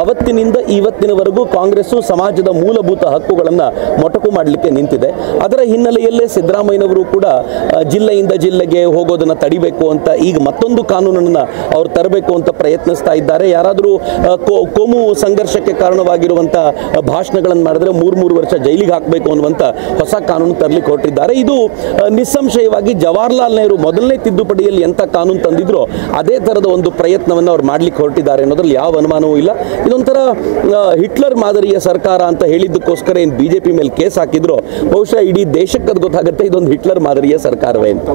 ಅವತ್ತಿನಿಂದ ಇವತ್ತಿನವರೆಗೂ ಕಾಂಗ್ರೆಸ್ ಸಮಾಜದ ಮೂಲಭೂತ ಹಕ್ಕುಗಳನ್ನು ಮೊಟಕು ಮಾಡಲಿಕ್ಕೆ ನಿಂತಿದೆ. ಅದರ ಹಿನ್ನೆಲೆಯಲ್ಲೇ ಸಿದ್ದರಾಮಯ್ಯನವರು ಕೂಡ ಜಿಲ್ಲೆಯಿಂದ ಜಿಲ್ಲೆಗೆ ಹೋಗೋದನ್ನು ತಡಿಬೇಕು ಅಂತ ಈಗ ಮತ್ತೊಂದು ಕಾನೂನನ್ನು ಅವರು ತರಬೇಕು ಅಂತ ಪ್ರಯತ್ನಿಸ್ತಾ ಇದ್ದಾರೆ. ಯಾರಾದರೂ ಕೋಮು ಸಂಘರ್ಷಕ್ಕೆ ಕಾರಣವಾಗಿರುವಂಥ ಭಾಷಣಗಳನ್ನು ಮಾಡಿದ್ರೆ 3 ವರ್ಷ ಜೈಲಿಗೆ ಹಾಕಬೇಕು ಅನ್ನುವಂಥ ಹೊಸ ಕಾನೂನು ತರಲಿಕ್ಕೆ ಹೊರಟಿದ್ದಾರೆ. ಇದು ನಿಸ್ಸಂಶಯವಾಗಿ ಜವಾಹರ್ಲಾಲ್ ನೆಹರು ಮೊದಲನೇ ತಿದ್ದುಪಡಿಯಲ್ಲಿ ಎಂಥ ಕಾನೂನು ತಂದಿದ್ರು ಅದೇ ಥರದ ಒಂದು ಪ್ರಯತ್ನವನ್ನು ಅವ್ರು ಮಾಡಲಿಕ್ಕೆ ಹೊರಟಿದ್ದಾರೆ ಅನ್ನೋದ್ರಲ್ಲಿ ಯಾವ ಅನುಮಾನವೂ ಇಲ್ಲ. ಇದೊಂಥರ ಹಿಟ್ಲರ್ ಮಾದರಿಯ ಸರ್ಕಾರ ಅಂತ ಹೇಳಿದ್ದಕ್ಕೋಸ್ಕರ ಏನು ಬಿಜೆಪಿ ಮೇಲೆ ಕೇಸ್ ಹಾಕಿದ್ರು, ಬಹುಶಃ ಇಡೀ ದೇಶಕ್ಕೆ ಅದು ಗೊತ್ತಾಗುತ್ತೆ ಇದೊಂದು ಹಿಟ್ಲರ್ ಮಾದರಿಯ ಸರ್ಕಾರವೇ ಅಂತ.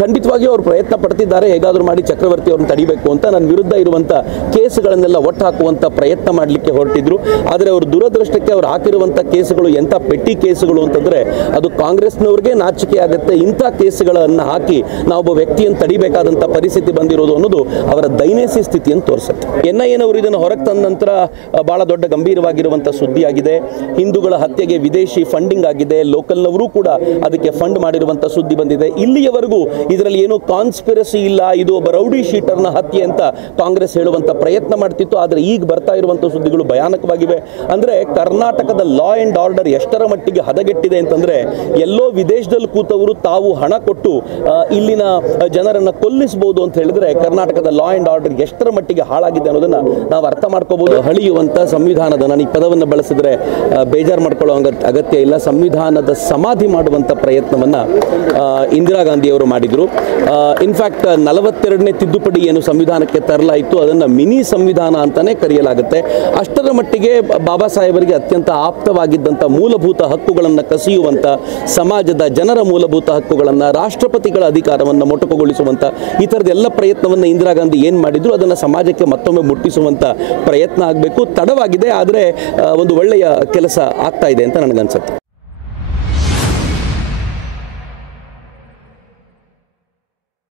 ಖಂಡಿತವಾಗಿಯೂ ಅವರು ಪ್ರಯತ್ನ ಪಡ್ತಿದ್ದಾರೆ ಹೇಗಾದರೂ ಮಾಡಿ ಚಕ್ರವರ್ತಿ ಅವ್ರನ್ನ ತಡಿಬೇಕು ಅಂತ. ನನ್ನ ವಿರುದ್ಧ ಇರುವಂಥ ಕೇಸುಗಳನ್ನೆಲ್ಲ ಒಟ್ಟು ಹಾಕುವಂಥ ಪ್ರಯತ್ನ ಮಾಡಲಿಕ್ಕೆ ಹೊರಟಿದ್ರು. ಆದರೆ ಅವರು ದುರದೃಷ್ಟಕ್ಕೆ ಅವ್ರು ಹಾಕಿರುವಂಥ ಕೇಸುಗಳು ಎಂಥ ಪೆಟ್ಟಿ ಕೇಸುಗಳು ಅಂತಂದರೆ ಅದು ಕಾಂಗ್ರೆಸ್ನವ್ರಿಗೆ ನಾಚಿಕೆ ಆಗುತ್ತೆ. ಇಂಥ ಕೇಸುಗಳನ್ನು ಹಾಕಿ ನಾವೊಬ್ಬ ವ್ಯಕ್ತಿಯನ್ನು ತಡಿಬೇಕಾದಂಥ ಪರಿಸ್ಥಿತಿ ಬಂದಿರೋದು ಅನ್ನೋದು ಅವರ ದೈನಸಿ ಸ್ಥಿತಿಯನ್ನು ತೋರಿಸುತ್ತೆ. NIA-ನವರು ಇದನ್ನು ಹೊರಗೆ ತಂದ ನಂತರ ಭಾಳ ದೊಡ್ಡ ಗಂಭೀರವಾಗಿರುವಂಥ ಸುದ್ದಿಯಾಗಿದೆ. ಹಿಂದೂಗಳ ಹತ್ಯೆಗೆ ವಿದೇಶಿ ಫಂಡಿಂಗ್ ಆಗಿದೆ, ಲೋಕಲ್ನವರು ಕೂಡ ಅದಕ್ಕೆ ಫಂಡ್ ಮಾಡಿರುವಂಥ ಸುದ್ದಿ ಬಂದಿದೆ. ಇಲ್ಲಿಯವರೆಗೂ ಇದರಲ್ಲಿ ಏನೂ ಕಾನ್ಸ್ಪಿರಸಿ ಇಲ್ಲ, ಇದು ಒಬ್ಬ ರೌಡಿ ಶೀಟರ್ನ ಹತ್ಯೆ ಅಂತ ಕಾಂಗ್ರೆಸ್ ಹೇಳುವಂಥ ಪ್ರಯತ್ನ ಮಾಡ್ತಿತ್ತು. ಆದರೆ ಈಗ ಬರ್ತಾ ಇರುವಂಥ ಸುದ್ದಿಗಳು ಭಯಾನಕವಾಗಿವೆ. ಅಂದರೆ ಕರ್ನಾಟಕದ ಲಾ ಆ್ಯಂಡ್ ಆರ್ಡರ್ ಎಷ್ಟರ ಮಟ್ಟಿಗೆ ಹದಗೆಟ್ಟಿದೆ ಅಂತಂದರೆ ಎಲ್ಲೋ ವಿದೇಶದಲ್ಲಿ ಕೂತವರು ತಾವು ಹಣ ಕೊಟ್ಟು ಇಲ್ಲಿನ ಜನರನ್ನು ಕೊಲ್ಲಿಸಬಹುದು ಅಂತ ಹೇಳಿದ್ರೆ ಕರ್ನಾಟಕದ ಲಾ ಆ್ಯಂಡ್ ಆರ್ಡರ್ ಎಷ್ಟರ ಮಟ್ಟಿಗೆ ಹಾಳಾಗಿದೆ ಅನ್ನೋದನ್ನು ನಾವು ಅರ್ಥ ಮಾಡ್ಕೋಬಹುದು. ಹಳಿಯುವಂಥ ಸಂವಿಧಾನದ, ನಾನು ಈ ಪದವನ್ನು ಬಳಸಿದ್ರೆ ಬೇಜಾರು ಮಾಡ್ಕೊಳ್ಳೋ ಅಗತ್ಯ ಇಲ್ಲ, ಸಂವಿಧಾನದ ಸಮಾಧಿ ಮಾಡುವಂಥ ಪ್ರಯತ್ನವನ್ನು ಇಂದಿರಾ ಗಾಂಧಿಯವರು ಮಾಡಿದರು. ಇನ್ಫ್ಯಾಕ್ಟ್ 42ನೇ ತಿದ್ದುಪಡಿ ಏನು ಸಂವಿಧಾನಕ್ಕೆ ತರಲಾಯಿತು ಅದನ್ನು ಮಿನಿ ಸಂವಿಧಾನ ಅಂತಲೇ ಕರೆಯಲಾಗುತ್ತೆ. ಅಷ್ಟರ ಮಟ್ಟಿಗೆ ಬಾಬಾ ಸಾಹೇಬರಿಗೆ ಅತ್ಯಂತ ಆಪ್ತವಾಗಿದ್ದಂಥ ಮೂಲಭೂತ ಹಕ್ಕುಗಳನ್ನು ಕಸಿಯುವಂಥ, ಸಮಾಜದ ಜನರ ಮೂಲಭೂತ ಹಕ್ಕುಗಳನ್ನು, ರಾಷ್ಟ್ರಪತಿಗಳ ಅಧಿಕಾರವನ್ನು ಮೊಟಕುಗೊಳಿಸುವಂಥ ಈ ಥರದ್ದೆಲ್ಲ ಪ್ರಯತ್ನವನ್ನು ಇಂದಿರಾ ಗಾಂಧಿ ಏನು ಮಾಡಿದ್ರು ಅದನ್ನು ಸಮಾಜಕ್ಕೆ ಮತ್ತೊಮ್ಮೆ ಮುಟ್ಟಿಸುವಂಥ ಪ್ರಯತ್ನ ಆಗಬೇಕು. ತಡವಾಗಿದೆ, ಆದರೆ ಒಂದು ಒಳ್ಳೆಯ ಕೆಲಸ ಆಗ್ತಾ ಇದೆ ಅಂತ ನನಗನ್ಸುತ್ತೆ.